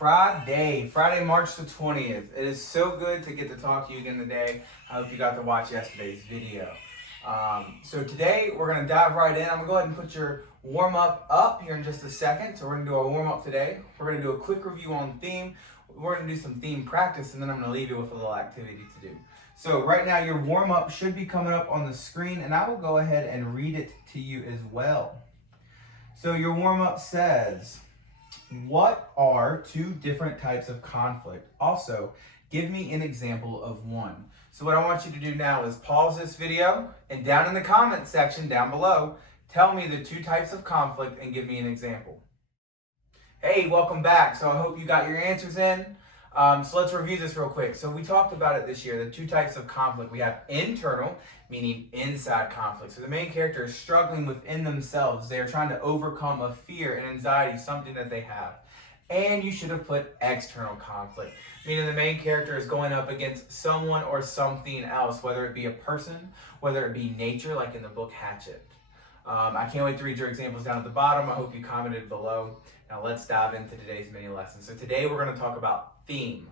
Friday, March the 20th. It is so good to get to talk to you again today. I hope you got to watch yesterday's video. So today we're going to dive right in. I'm going to go ahead and put your warm-up up here in just a second. So we're going to do our warm-up today. We're going to do a quick review on theme. We're going to do some theme practice, and then I'm going to leave you with a little activity to do. So right now your warm-up should be coming up on the screen, and I will go ahead and read it to you as well. So your warm-up says, what are two different types of conflict? Also, give me an example of one. So what I want you to do now is pause this video, and down in the comment section down below, tell me the two types of conflict and give me an example. Hey, welcome back. So I hope you got your answers in. So let's review this real quick. So we talked about it this year, the two types of conflict. We have internal, meaning inside conflict. So the main character is struggling within themselves. They are trying to overcome a fear and anxiety, something that they have. And you should have put external conflict, meaning the main character is going up against someone or something else, whether it be a person, whether it be nature, like in the book Hatchet. I can't wait to read your examples down at the bottom. I hope you commented below. Now let's dive into today's mini lesson. So today we're going to talk about theme.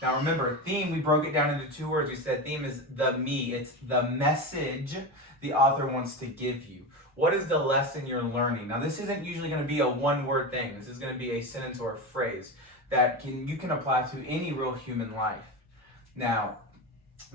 Now remember, theme, we broke it down into two words. We said theme is the me. It's the message the author wants to give you. What is the lesson you're learning? Now this isn't usually going to be a one-word thing. This is going to be a sentence or a phrase that you can apply to any real human life. Now,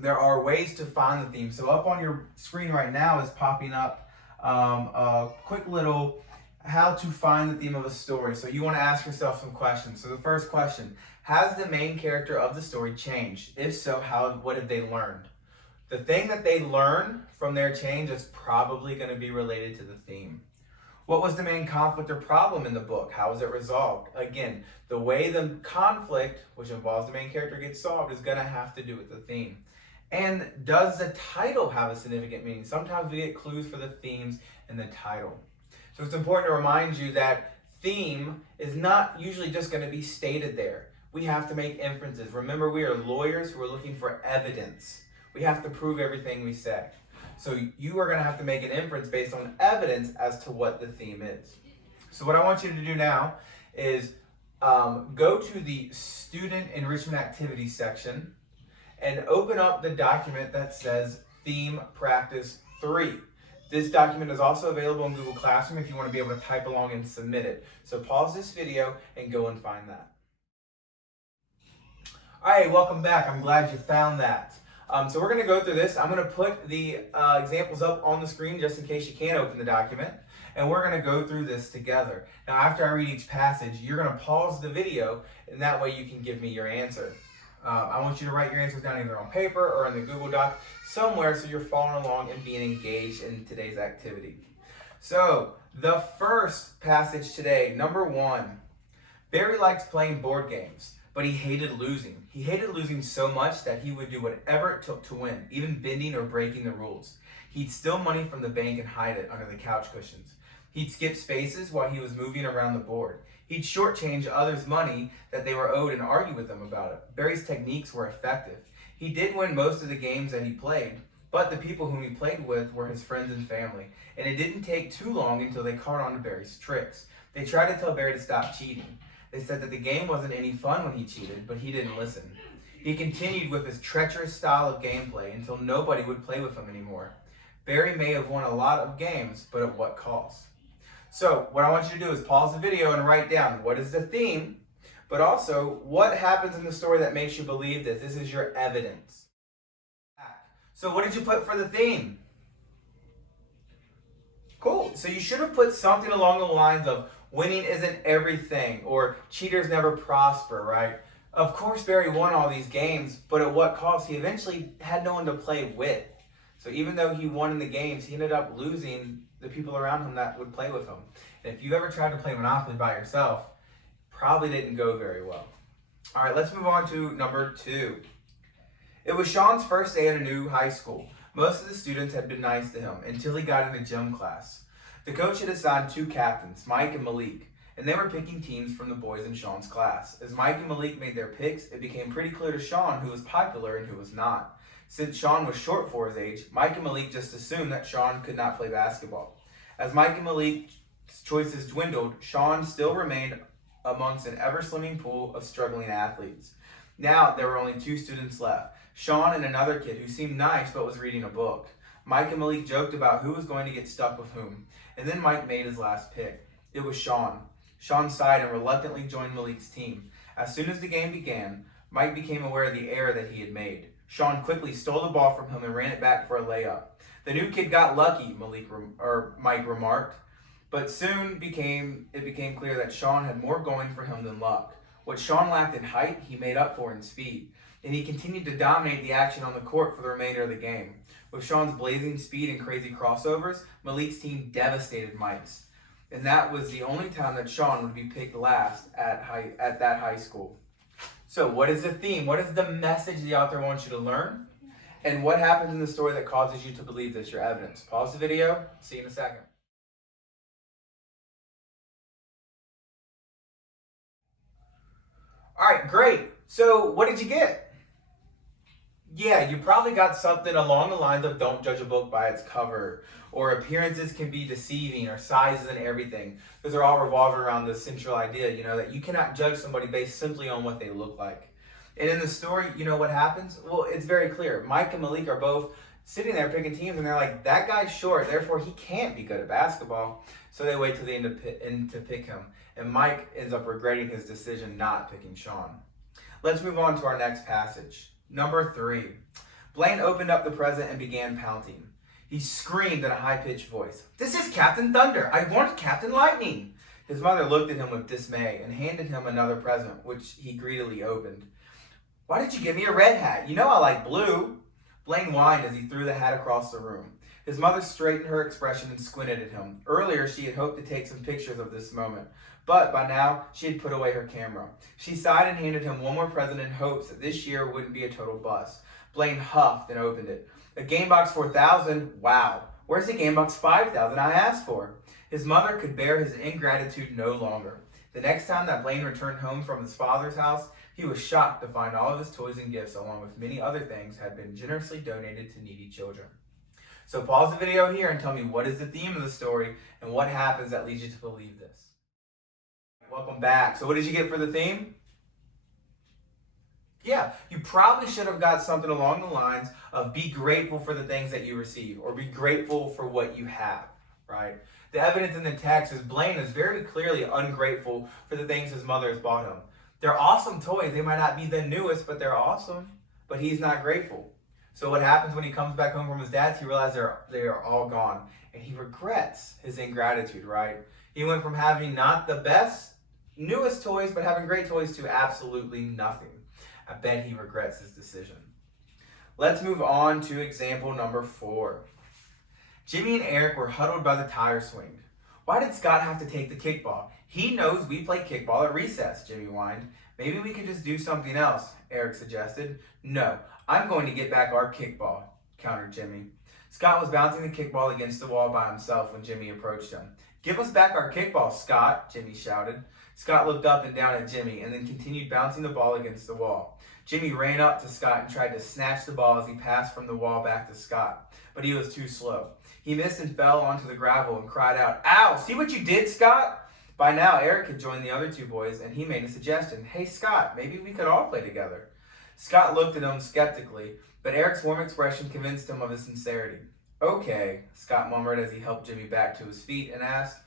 there are ways to find the theme. So up on your screen right now is popping up a quick little how to find the theme of a story. So you want to ask yourself some questions. So the first question, has the main character of the story changed? If so, what have they learned? The thing that they learn from their change is probably going to be related to the theme. What was the main conflict or problem in the book? How was it resolved? Again, the way the conflict, which involves the main character, gets solved is going to have to do with the theme. And does the title have a significant meaning? Sometimes we get clues for the themes in the title. So it's important to remind you that theme is not usually just going to be stated there. We have to make inferences. Remember, we are lawyers who are looking for evidence. We have to prove everything we say. So you are going to have to make an inference based on evidence as to what the theme is. So what I want you to do now is go to the student enrichment activities section and open up the document that says Theme Practice 3. This document is also available in Google Classroom if you want to be able to type along and submit it. So pause this video and go and find that. All right, welcome back. I'm glad you found that. So we're going to go through this. I'm going to put the examples up on the screen just in case you can't open the document. And we're going to go through this together. Now, after I read each passage, you're going to pause the video, and that way you can give me your answer. I want you to write your answers down either on paper or in the Google Doc somewhere so you're following along and being engaged in today's activity. So, the first passage today, number 1. Barry likes playing board games, but he hated losing. He hated losing so much that he would do whatever it took to win, even bending or breaking the rules. He'd steal money from the bank and hide it under the couch cushions. He'd skip spaces while he was moving around the board. He'd shortchange others' money that they were owed and argue with them about it. Barry's techniques were effective. He did win most of the games that he played, but the people whom he played with were his friends and family, and it didn't take too long until they caught on to Barry's tricks. They tried to tell Barry to stop cheating. They said that the game wasn't any fun when he cheated, but he didn't listen. He continued with his treacherous style of gameplay until nobody would play with him anymore. Barry may have won a lot of games, but at what cost? So what I want you to do is pause the video and write down what is the theme, but also what happens in the story that makes you believe this. This is your evidence. So what did you put for the theme? Cool. So you should have put something along the lines of winning isn't everything or cheaters never prosper, right? Of course Barry won all these games, but at what cost? He eventually had no one to play with. So even though he won in the games, he ended up losing the people around him that would play with him. And if you ever tried to play Monopoly by yourself, probably didn't go very well. All right, let's move on to number 2. It was Sean's first day at a new high school. Most of the students had been nice to him until he got into gym class. The coach had assigned 2 captains, Mike and Malik, and they were picking teams from the boys in Sean's class. As Mike and Malik made their picks, it became pretty clear to Sean who was popular and who was not. Since Sean was short for his age, Mike and Malik just assumed that Sean could not play basketball. As Mike and Malik's choices dwindled, Sean still remained amongst an ever-swimming pool of struggling athletes. Now there were only 2 students left, Sean and another kid who seemed nice but was reading a book. Mike and Malik joked about who was going to get stuck with whom, and then Mike made his last pick. It was Sean. Sean sighed and reluctantly joined Malik's team. As soon as the game began, Mike became aware of the error that he had made. Sean quickly stole the ball from him and ran it back for a layup. The new kid got lucky, Mike remarked, but soon it became clear that Sean had more going for him than luck. What Sean lacked in height, he made up for in speed, and he continued to dominate the action on the court for the remainder of the game. With Sean's blazing speed and crazy crossovers, Malik's team devastated Mike's, and that was the only time that Sean would be picked last at that high school. So what is the theme? What is the message the author wants you to learn? And what happens in the story that causes you to believe this? Your evidence. Pause the video. See you in a second. All right, great. So what did you get? Yeah, you probably got something along the lines of don't judge a book by its cover, or appearances can be deceiving, or sizes and everything. Those are all revolving around this central idea, that you cannot judge somebody based simply on what they look like. And in the story, what happens? Well, it's very clear. Mike and Malik are both sitting there picking teams, and they're like, that guy's short, therefore he can't be good at basketball. So they wait till the end to pick him. And Mike ends up regretting his decision not picking Sean. Let's move on to our next passage. Number 3. Blaine opened up the present and began pouting. He screamed in a high-pitched voice, "This is Captain Thunder! I want Captain Lightning!" His mother looked at him with dismay and handed him another present, which he greedily opened. "Why did you give me a red hat? You know I like blue." Blaine whined as he threw the hat across the room. His mother straightened her expression and squinted at him. Earlier, she had hoped to take some pictures of this moment, but by now, she had put away her camera. She sighed and handed him one more present in hopes that this year wouldn't be a total bust. Blaine huffed and opened it. A Gamebox 4000? Wow. Where's the Gamebox 5000 I asked for? His mother could bear his ingratitude no longer. The next time that Blaine returned home from his father's house, he was shocked to find all of his toys and gifts, along with many other things, had been generously donated to needy children. So pause the video here and tell me what is the theme of the story and what happens that leads you to believe this. Welcome back. So what did you get for the theme? Yeah, you probably should have got something along the lines of be grateful for the things that you receive, or be grateful for what you have, right? The evidence in the text is Blaine is very clearly ungrateful for the things his mother has bought him. They're awesome toys. They might not be the newest, but they're awesome. But he's not grateful. So what happens when he comes back home from his dad's, he realizes they are all gone. And he regrets his ingratitude, right? He went from having not the best, newest toys, but having great toys to absolutely nothing. I bet he regrets his decision. Let's move on to example number 4. Jimmy and Eric were huddled by the tire swing. "Why did Scott have to take the kickball? He knows we play kickball at recess," Jimmy whined. "Maybe we could just do something else," Eric suggested. "No, I'm going to get back our kickball," countered Jimmy. Scott was bouncing the kickball against the wall by himself when Jimmy approached him. "Give us back our kickball, Scott," Jimmy shouted. Scott looked up and down at Jimmy and then continued bouncing the ball against the wall. Jimmy ran up to Scott and tried to snatch the ball as he passed from the wall back to Scott, but he was too slow. He missed and fell onto the gravel and cried out, "Ow, see what you did, Scott?" By now, Eric had joined the other 2 boys, and he made a suggestion. "Hey, Scott, maybe we could all play together." Scott looked at him skeptically, but Eric's warm expression convinced him of his sincerity. "Okay," Scott murmured as he helped Jimmy back to his feet and asked,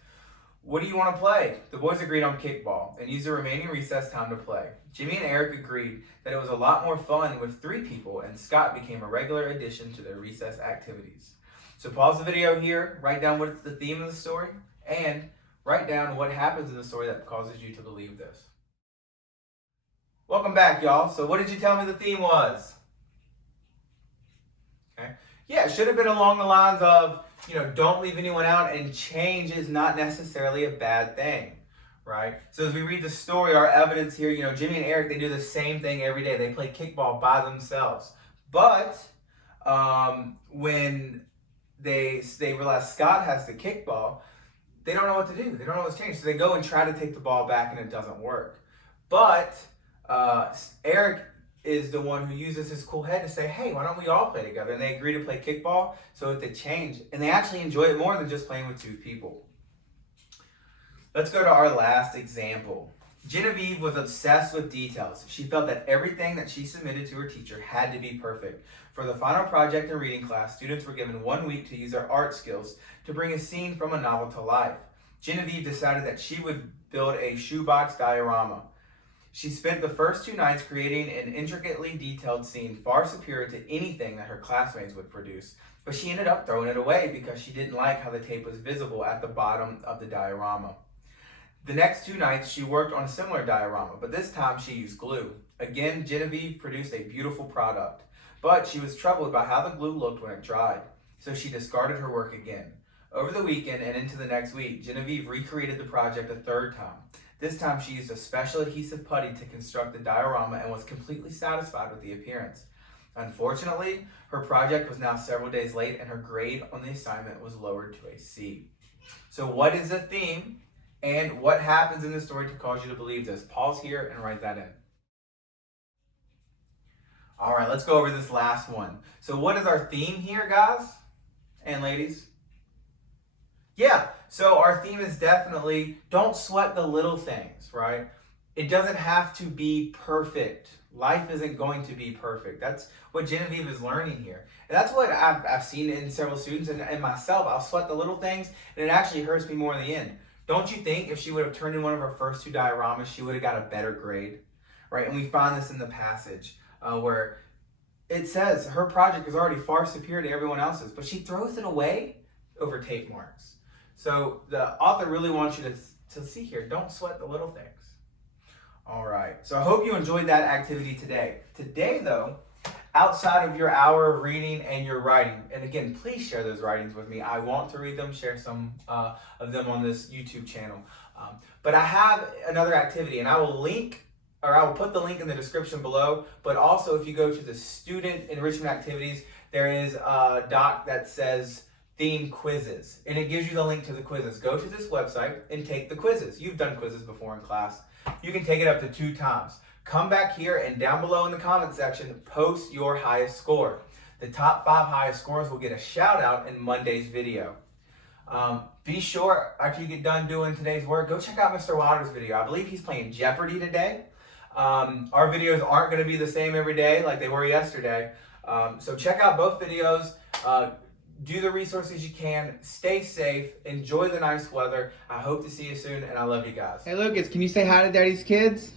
"What do you want to play?" The boys agreed on kickball and used the remaining recess time to play. Jimmy and Eric agreed that it was a lot more fun with 3 people, and Scott became a regular addition to their recess activities. So pause the video here, write down what's the theme of the story, and write down what happens in the story that causes you to believe this. Welcome back, y'all. So what did you tell me the theme was? Okay. Yeah, it should have been along the lines of, don't leave anyone out, and change is not necessarily a bad thing, right? So as we read the story, our evidence here, Jimmy and Eric, they do the same thing every day. They play kickball by themselves. But when they realize Scott has the kickball, they don't know what to do. They don't know what's changed. So they go and try to take the ball back, and it doesn't work. But Eric is the one who uses his cool head to say, "Hey, why don't we all play together?" And they agree to play kickball, so it's a change. And they actually enjoy it more than just playing with 2 people. Let's go to our last example. Genevieve was obsessed with details. She felt that everything that she submitted to her teacher had to be perfect. For the final project in reading class, students were given 1 week to use their art skills to bring a scene from a novel to life. Genevieve decided that she would build a shoebox diorama. She spent the first 2 nights creating an intricately detailed scene far superior to anything that her classmates would produce, but she ended up throwing it away because she didn't like how the tape was visible at the bottom of the diorama. The next 2 nights, she worked on a similar diorama, but this time she used glue. Again, Genevieve produced a beautiful product, but she was troubled by how the glue looked when it dried, so she discarded her work again. Over the weekend and into the next week, Genevieve recreated the project a 3rd time. This time she used a special adhesive putty to construct the diorama and was completely satisfied with the appearance. Unfortunately, her project was now several days late and her grade on the assignment was lowered to a C. So what is the theme? And what happens in the story to cause you to believe this? Pause here and write that in. All right, let's go over this last one. So what is our theme here, guys and ladies? Yeah, so our theme is definitely don't sweat the little things, right? It doesn't have to be perfect. Life isn't going to be perfect. That's what Genevieve is learning here. And that's what I've seen in several students and myself. I'll sweat the little things, and it actually hurts me more in the end. Don't you think if she would have turned in one of her first 2 dioramas, she would have got a better grade, right? And we find this in the passage where it says her project is already far superior to everyone else's, but she throws it away over tape marks. So the author really wants you to see here, don't sweat the little things. All right, so I hope you enjoyed that activity today. Today, though, outside of your hour of reading and your writing, and again, please share those writings with me. I want to read them, share some of them on this YouTube channel. But I have another activity, and I will put the link in the description below, but also if you go to the student enrichment activities, there is a doc that says theme quizzes, and it gives you the link to the quizzes. Go to this website and take the quizzes. You've done quizzes before in class. You can take it up to 2 times. Come back here and down below in the comment section, post your highest score. The top 5 highest scores will get a shout out in Monday's video. Be sure, after you get done doing today's work, go check out Mr. Waters' video. I believe he's playing Jeopardy today. Our videos aren't going to be the same every day like they were yesterday. So check out both videos. Do the resources you can. Stay safe. Enjoy the nice weather. I hope to see you soon, and I love you guys. Hey, Lucas, can you say hi to Daddy's kids?